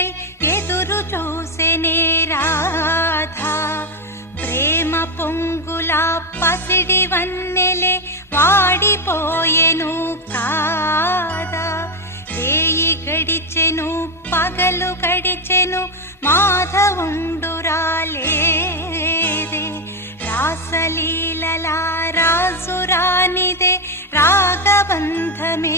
కై ఎదురు చూసెనే రాధా. ప్రేమ పొంగుల పసిడి వన్నెలే వాడిపోయెను కాదా. రేయి గడిచెను పగలు గడిచెను మాధవుండు రాలేదే. రాసలీలలా రాజురానిదే రాగబంధమే